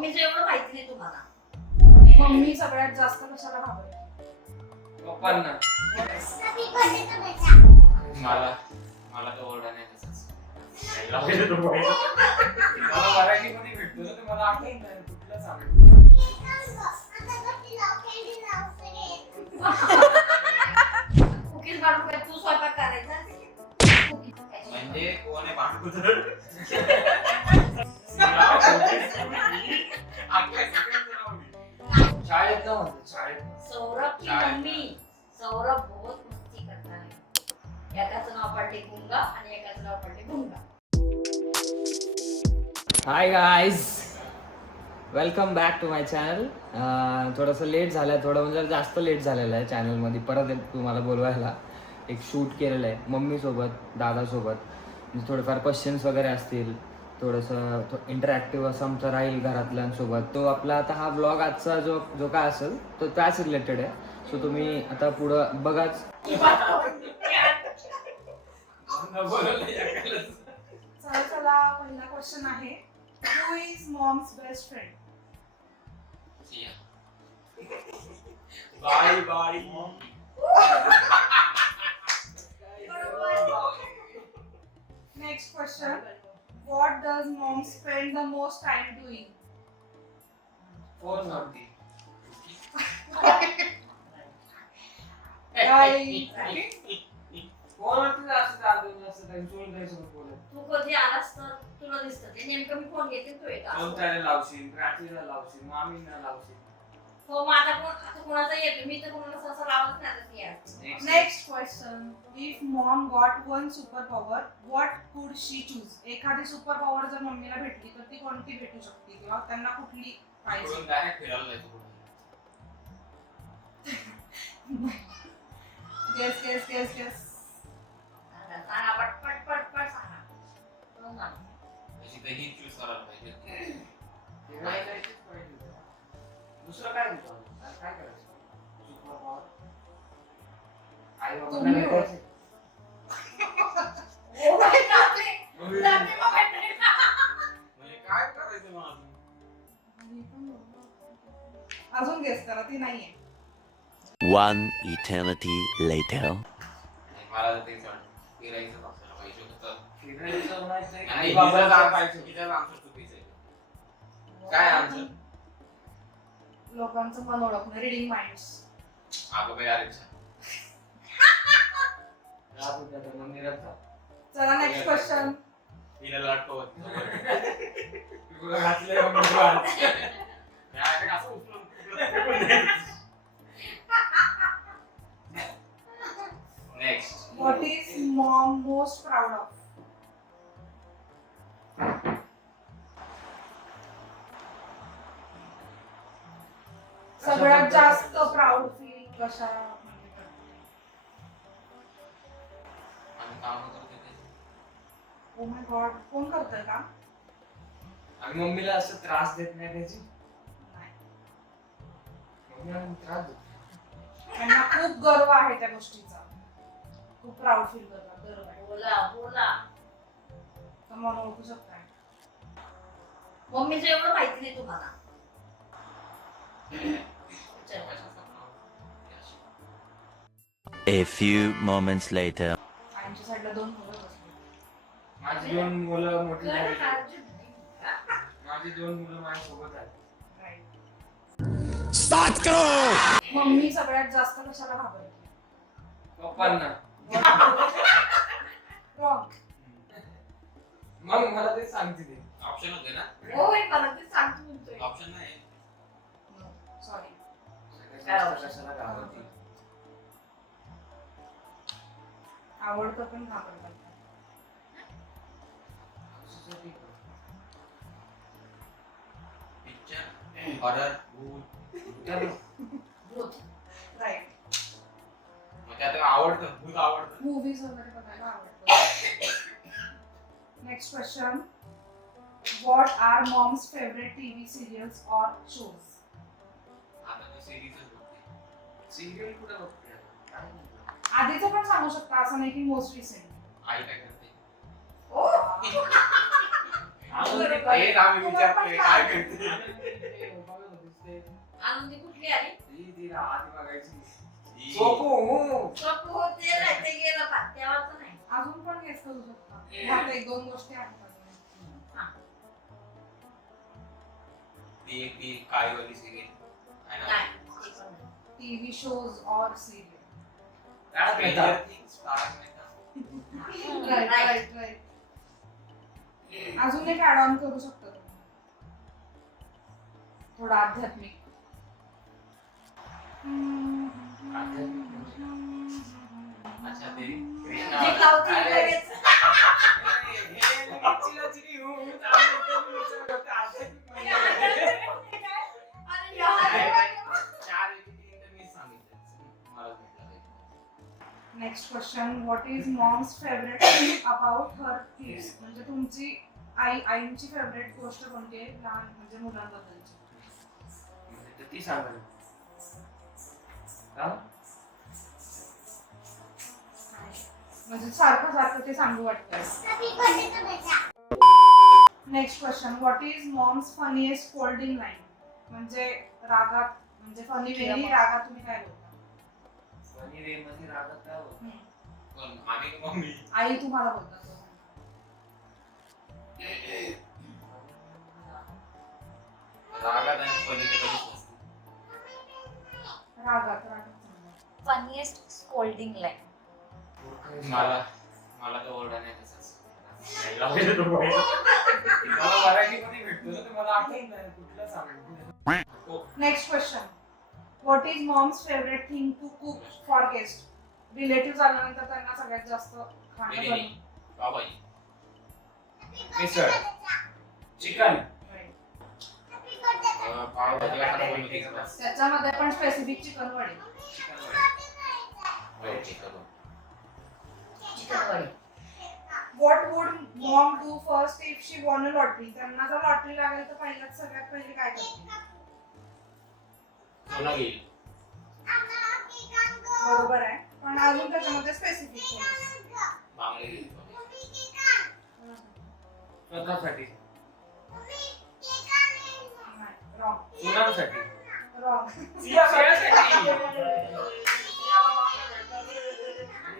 मम्मीचं एवढं माहिती नाही तुम्हाला. मम्मी सगळ्यात जास्त कशाला घाबरते? पप्पांना. मला तो ओरडा नाही तसाच. मला मराठीमध्ये भेटतो ना, तर मला आठवत नाही कुठलं सांगतो. कुकीज काढून काय तू स्वयंपाक करायचा? म्हणजे कोण आहे बाळकुत्र? शाळेत ना म्हणते शाळेत. सौरभ की मम्मी. सौरभ बहुत मस्ती करता है. एकाचं नाव पडले गुंगा आणि एकाचं नाव पडले गुंगा. Hi guys, welcome back to my channel. थोडंसं लेट झालं, थोडं म्हणजे जास्त लेट झालेलं आहे चॅनलमध्ये. परत तुम्हाला बोलवायला एक शूट केलेलं आहे मम्मीसोबत, दादासोबत. म्हणजे थोडेफार क्वेश्चन्स वगैरे असतील, थोडंसं इंटरॅक्टिव्ह असं आमचं राहील घरातल्यांसोबत. तो आपला आता हा ब्लॉग आजचा जो काय असेल तो त्याच रिलेटेड आहे. सो तुम्ही आता पुढं बघाच. चला पहिला क्वेश्चन आहे, हु इज मॉम्स बेस्ट फ्रेंड? बाई next question, what does Maugham spend the most time doing? Phone नव्हती. फोनवरती असं चालू असं त्यांच्यावर जायचं बोलत. तू कधी आलास तर तुला दिसतं ते नेमकं मी फोन घेते तू येत फोन त्याला लावशील, रात्रीला लावशील, मामींना लावशील. हो मग आता कोणाचा येतो मी तर कोणाला असं लावत नाही आता ती आहे. Next question, if Maugham got one super power, what कुड शी चूज? एखादी सुपर पॉवर जर मम्मीला भेटली तर ती कोणती भेटू शकते किंवा त्यांना कुठली पाहिजे? इकडून डायरेक्ट फिरायला जायचं कुठं. Guess guess guess guess. सांगा पटपट पटपट सांगा. कोण सांगतं? अशी तर ही चूज करायला पाहिजे. फिरायला जायचंच पाहिजे. दुसरं काय घेतो? काय करायचं? Super power. आई बाबांना भेटायचं. ओ माय गॉड रे. लांबी बाबा रे. म्हणजे काय करायचं मग अजून? अजून गेस करा, ती नाहीये. One eternity later. मला तर तेच वाटतं. फिरायचं आपल्याला पाहिजे होतं. फिरायचं म्हणायचं आणि आई हिचं बाबांना आन्सर- पाहिजे. हिचं आन्सर चुकीचं आहे. काय आन्सर? लोकांचं मन ओळखणं, रिडिंग माइंड्स. अगं बाई अरेच्छा. राहत होत्या तर मंदिरात जा. चला नेक्स्ट क्वेश्चन. हिला लटकवत. तुला घातलंय मग मी वाढ. नाही, असं उचलून- Next. What is mom most proud of? सगळ्यात जास्त प्राऊड फील कशा? आम्ही कामं करतोय ते. ओ माय गॉड, कोण करतोय का? आणि मम्मीला असं त्रास देत नाही त्याची. नाही. मम्मीला त्रास देत. त्यांना खूप गर्व आहे त्या गोष्टीचा. खूप प्राऊड फील करतात, गर्व आहे. बोला बोला. तर मन ओळखू शकताय. मम्मीचं एवढं माहिती नाही तुम्हाला. A few moments later. आईच्या साईडला दोन मुलं बसली. माझी दोन मुलं मोठी कर झाली. अर्जुन. माझी दोन मुलं माझ्यासोबत आहेत. Right. मम्मी सगळ्यात जास्त कशाला घाबरते? पप्पांना. Wrong. मग मला ते सांगते ते. ऑप्शन होते ना? होय मला ते सांगतो म्हणतोय. ऑप्शन नाही. No, sorry. सगळ्यात जास्त कशाला घाबरते? आवडतं पण घाबरतात. पिक्चर, हॉरर, भूत. भूत. Right. मग त्यात आवडतं, भूत आवडतं. Movies वगैरे बघायला आवडतं. Next question. What are mom's favorite TV serials or shows? आता तर सिरीजच बघते. सिरियल कुठे बघते? काय नाही. आधीचं पण सांगू शकता, असं नाही की मोस्ट रिसेंट. आई काय करते? अजून ते हेच आम्ही विचारतोय काय करते. आनंदी कुठली आली ती आधी बघायची सोपू. सोपं होते नाही ते गेलं पाठ तेव्हाच नाही अजून पण गेस करू शकता ह्यात 1-2 गोष्टी आहेत हा ती काळीवाली सिरियल आहे ना नाही ते पण नाही. टीव्ही शोज और सिरियल तारक मेहता. राईट राईट अजून एक ऍड ऑन करू शकता तुम्ही थोडा आध्यात्मिक अच्छा ते जे लावतील अरे, लगेच. हे मिरचीला चिरी हूं, चालू होतं, आध्यात्मिक म्हणजे. आणि या- चार पैकी तीन तर मीच सांगितलं. मला भेटलं नाही. Next question what is mom's favourite thing about her kids म्हणजे तुमची आईची फेवरेट गोष्ट कोणती आहे लहान म्हणजे मुलांबद्दलची म्हणजे तर ती सांगाल का म्हणजे सारखं सारखं ते सांगू वाटतं next question what is mom's funniest scolding line म्हणजे रागात म्हणजे फनी वेळी रागात तुम्ही काय बोलता फनी वे मध्ये रागत काय होतं? हम्म. पण आम्ही मम्मी आई तुम्हाला बोलतात रागात आणि फनी ते कधीच नसतं. रागात रागात फनीएस्ट स्कोल्डिंग लाईन मला तर ओरडा नाही तसाच. मला मराठीमध्ये भेटतो ना तर मला आठवत नाही कुठलं सांगू. Next question what is mom's favourite thing to cook for guest relative आल्यानंतर त्यांना सगळ्यात जास्त खाणं बिर्याणी, बनवून पावभाजी, मिसळ, चिकन, पावभाजी आता बनवते का बस? त्याच्यामध्ये पण स्पेसिफिक चिकन वडे चिकन वडे. चिकन वडे. चिकनवडी what would mom do first if she won a lottery त्यांना जर लॉटरी लागेल तर पहिल्याच सगळ्यात पहिले काय करतील सोनं घेईल. बरोबर आहे पण अजून त्याच्यामध्ये स्पेसिफिक बांगडे घेईल. स्वतःसाठी, रॉंग सुनांसाठी, रॉंग सियासाठी.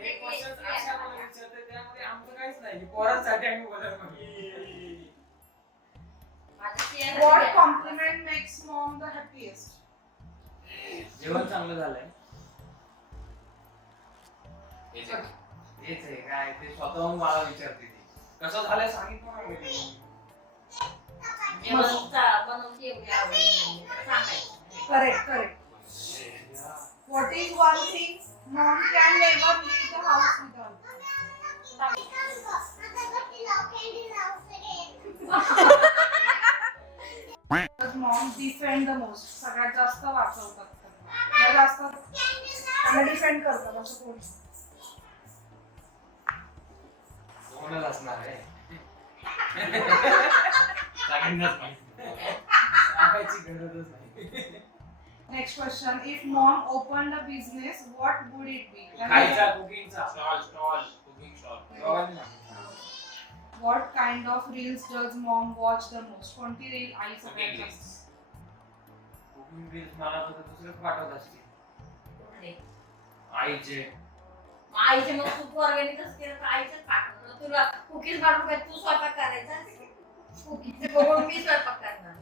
एक क्वेश्चन अशा मला विचारते त्यामध्ये आमचं काहीच नाही पोरांसाठी आम्ही बोलत नाही. What compliment makes mom the happiest जेवण चांगलं झालंय. हेच आहे. हेच आहे काय ते स्वतःहून मला विचारते ती. कसं झालंय सांगितलं ना मी. बनवते एवढी आवडली सांगायचं correct correct what is one thing Maugham can never leave the house without Maugham defend the most सगळ्यात जास्त वाचवतात सगळ्यात जास्त त्यांना डिफेंड करतात असं कोणी कोणाला असणार आहे सगळ्यांनाच माहिती. सांगायची गरजच नाही. Next question if mom open a business what would it be खायचा कुकिंगचा stall cooking stall. What kind of reels does mom watch the most कोणती रील आई सगळ्यात जास्त कुकिंग रील्स मला तर दुसरं पाठवत असते कुठले? आईचे. आईचे मग तू ऑर्गॅनिकच केलं तर आईचंच पाठवलं तुला कुकीज पाठवू काय तू स्वयंपाक करायचा कुकीज बघून मी स्वयंपाक करणार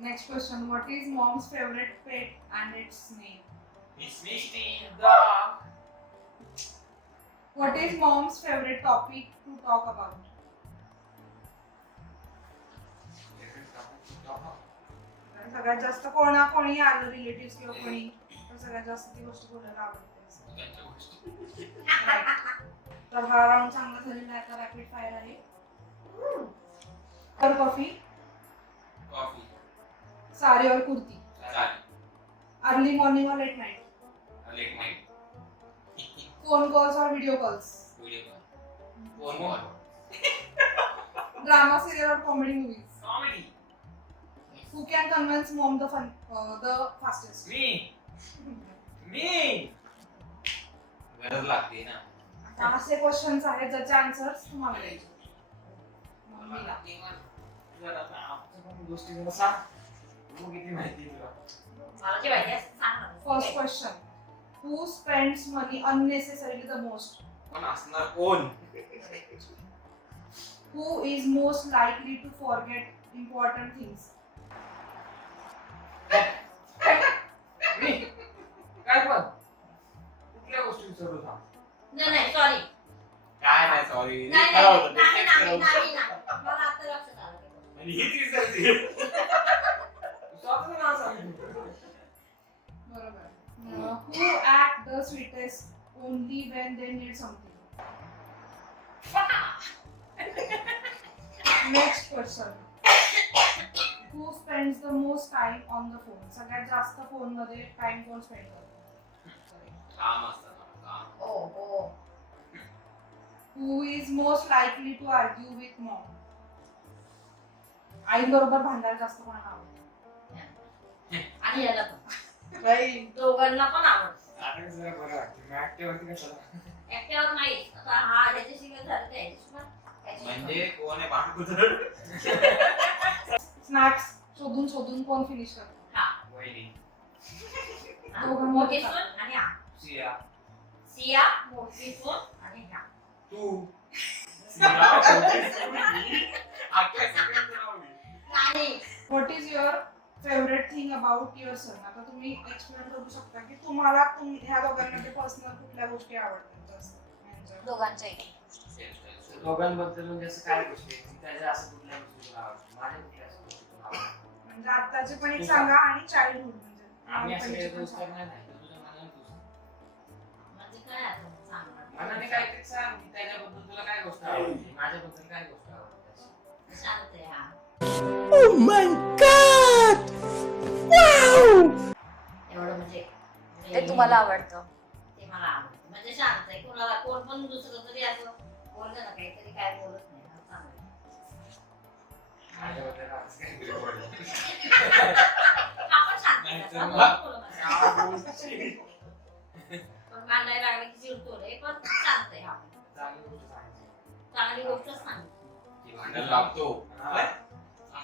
next question what is mom's favourite pet and its name It's Misty dog. What is mom's favourite topic to talk about सगळ्यात जास्त कोणी आलं रिलेटिव्ह किंवा कोणी तर सगळ्यात जास्त ती गोष्ट बोलायला आवडते त्यांच्या गोष्टी. तर हा राऊंड चांगला झालेला आहे आता रॅपिड फायर आहे और कॉफी कॉफी. साडी और कुर्ती चालेल. अर्ली मॉर्निंग और late night late night. Phone calls और video calls video call. Phone call. Drama serial और comedy movies comedy. Who can convince mom the fastest मी गरज लागते ना. आता असे क्वेश्चन्स आहेत ज्याचे आन्सर्स तुम्हाला द्यायचे मम्मीला जरा आता आमच्या पण गोष्टी जरा सांग. तू किती माहिती तुला? मला जे माहिती असतं सांग ना. First question, who spends money unnecessarily the most? पण असणार कोण? Who is most likely to forget important things? मी काय पण कुठल्या गोष्टी विसरलो सांग. नाही सॉरी. काय नाही सॉरी. नाही खरं होतं ते. नाही खरं होतं. नाही मला आता लक्षात आलं ते. आणि हीच विसरते. स्वतःचं नाव सांग. बरोबर. Who act the sweetest only when they need something? Next question, who spends the most time on the phone? सगळ्यात जास्त फोन मध्ये टाइम कोण स्पेंड करतो? काम असतं ना, काम. हो. Who is most likely to argue with mom? आई बरोबर भांडायला जास्त कोणाला आवडतं? आणि याला पण. दोघांना पण आवडतं. आता जरा बरं वाटतं. मी ऍक्टिव्हवरती कशाला? एकट्यावर नाही. आता हा याच्याशी काय झालं ते याच्याशी पण. म्हणजे कोण आहे बाळकुतर? स्नॅक्स शोधून शोधून कोण फिनिश करतो? वहिनी. मोठी सून आणि हा. सिया. सिया मोठी सून आणि हा. तू. सिया, मोठी सून, मी. अख्ख्या सगळ्यांचं नाव मी. नाही. What is your favourite thing about your son? आता तुम्ही एक्सप्लेन करू शकता की तुम्हाला ह्या दोघांमध्ये पर्सनल कुठल्या गोष्टी आवडतात जास्त? दोघांच्याही. दोघांबद्दल म्हणजे असं काय गोष्टी आहेत? त्याच्या असं कुठल्या गोष्टी तुला आवडतात? माझ्या कुठल्या असं गोष्टी तुला आवडतात? म्हणजे आत्ताचे पण एक सांगा आणि चाइल्डहुड म्हणजे आम्ही असं काही लहानपणीचे पण गोष्ट सांगा. करणार नाही. तुझ्या मनाने तू सांग. म्हणजे काय आता सांगणार? मनाने काय ते सांग की त्याच्याबद्दल तुला काय गोष्ट आवडते, माझ्याबद्दल काय गोष्ट आवडते. शांत आहे हा. एवढं म्हणजे ते तुम्हाला आवडतं. ते मला आवडतं. म्हणजे शांत आहे. कोणाला कोण पण दुसरं तरी असं बोललं ना काहीतरी काय बोलत नाही. चांगलं आहे. माझ्याबद्दल असं काही बोलत नाही. आपण शांत आहे. नाहीतर आपण मग- बोलू नका. काय बोलशील? पण मांडायला लागलं की चिडतो रे. पण शांत आहे हा. चांगली गोष्ट सांगायची. चांगली गोष्ट सांग. की भांडण लावतो. हा.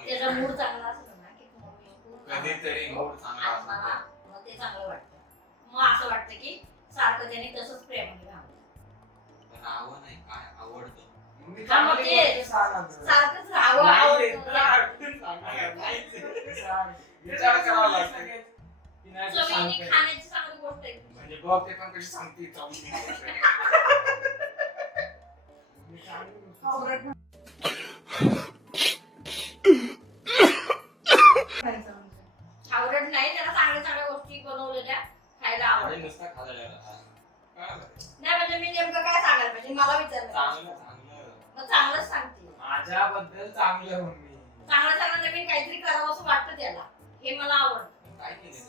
त्याचा मूड चांगला असेल ना की मम्मी खूप कधीतरी मूड चांगला आज असतो. मला मग ते चांगलं वाटतं. मग असं वाटतं की सारखं त्याने तसंच प्रेमाने राहावं. पण राहावं नाही, काय आवडतं. मग मी हा, मग चांगली ते- गोष्ट सांग आता. सारखंच राहावं नाही, आवडतं. सांगणार नाहीच. सांग. विचार करावा लागतो. की नाही तर चवीने सांगते. खाण्याची चांगली गोष्ट आहे. म्हणजे बघ ते पण कशी सांगते चांगली गोष्ट आहे. मी चांगली गोष्ट आवडत सांग. नाही म्हणजे. आवडत नाही त्याला चांगल्या चांगल्या गोष्टी बनवलेल्या खायला आणि आवडतं. नुसतं खाल्लं. काय झालं? नाही म्हणजे मी नेमकं काय सांगायला पाहिजे मला विचारलं. चांगलं चांगलं. मग चांगलंच सांगते. माझ्याबद्दल चांगलं मम्मी. चांगलं चांगलं नवीन काहीतरी करावं असं वाटतं त्याला. हे मला आवडतं. काय केलं?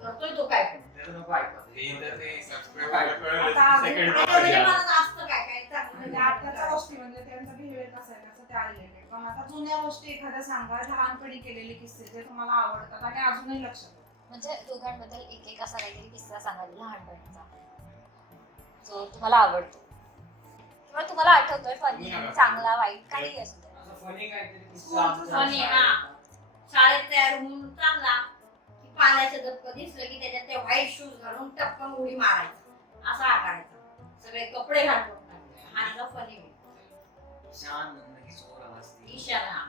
करतोय तो काय पण. त्याचं नको ऐकू. ते तर ते सबस्क्राईब करायला कळलं. आता Second आता part म्हणजे या. मला जास्त काय काय चांगलं म्हणजे आत्ताच्या गोष्टी म्हणजे त्यांचा बिहेवियर कसा आहे त्याचं ते आलेले पण आता जुन्या गोष्टी एखाद्या सांगा लहानपणी केलेले किस्से जे तुम्हाला आवडतात आणि अजूनही लक्षात आहेत. म्हणजे दोघांबद्दल एक एक असा काहीतरी किस्सा सांगायला लहानपणीचा जो तुम्हाला आवडतो किंवा तुम्हाला आठवतोय फनी, चांगला वाईट काही असू दे. असं फनी काहीतरी किस्सा स्कूलचं आमच्या funny, हा. शाळेत तयार होऊन चालला की पाण्याचं डबकं दिसलं की त्याच्यात ते व्हाईट शूज घालून टपकन उडी मारायचा असा हा करायचा. सगळे कपडे घालून आणि फनी ईशान म्हणलं की चोर वाजते. ईशाना.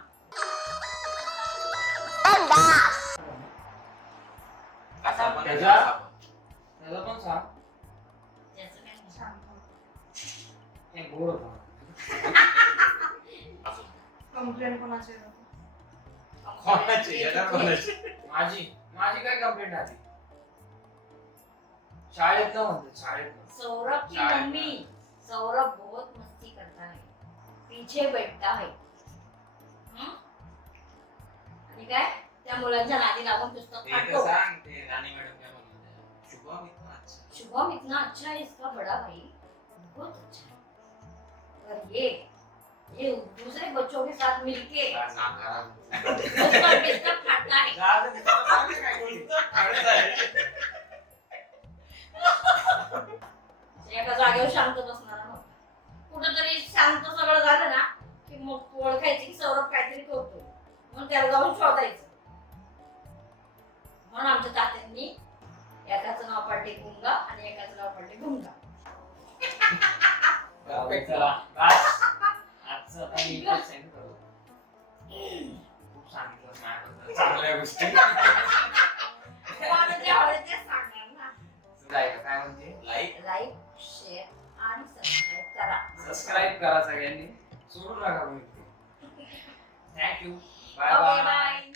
असा पण आहे, त्याचा- असा पण. त्याला पण सांग. त्याचं काय नाही. शांत हे बोर होतं. अजून. कंप्लेंट कोणाचे कोणाची? याला कोणाची? माझी काय कंप्लेंट आली शाळेत न म्हणते शाळेत सौरभ की शाळेत मम्मी सौरभ बहुत मस्ती करता है पीछे बैठता है. आणि काय त्या मुलांच्या नादी लागून पुस्तक ते तर फाडतो. सांग, ते राणी मॅडम काय म्हणते? शुभम इतना अच्छा. शुभम इतना अच्छा है इसका बड़ा भाई बहुत अच्छा है और ये दूसरे बच्चों के साथ मिलके आज नाकारा. पुस्तक फाड़ता है. खरंच आहे. एका जागेवर शांत बसणारा नव्हता. कुठंतरी शांत सगळं झालं ना की मग ओळखायची की सौरभ काहीतरी करतोय मग त्याला जाऊन शोधायचं म्हणून आमच्या तात्यांनी एकाचं नाव पडले गुंगा आणि एकाचं नाव पडले गुंगा. चला बस. आजचं आता मी इथेच end करू. खूप सांगितलं माझ्याबद्दल चांगल्या गोष्टी. तुम्हाला जे आवडेल ते सांगा ना. काय म्हणते लाईक लाईक, शेअर आणि सबस्क्राईब करा. सबस्क्राईब करा सगळ्यांनी, सोडू नका thank you. Bye okay bye. Bye.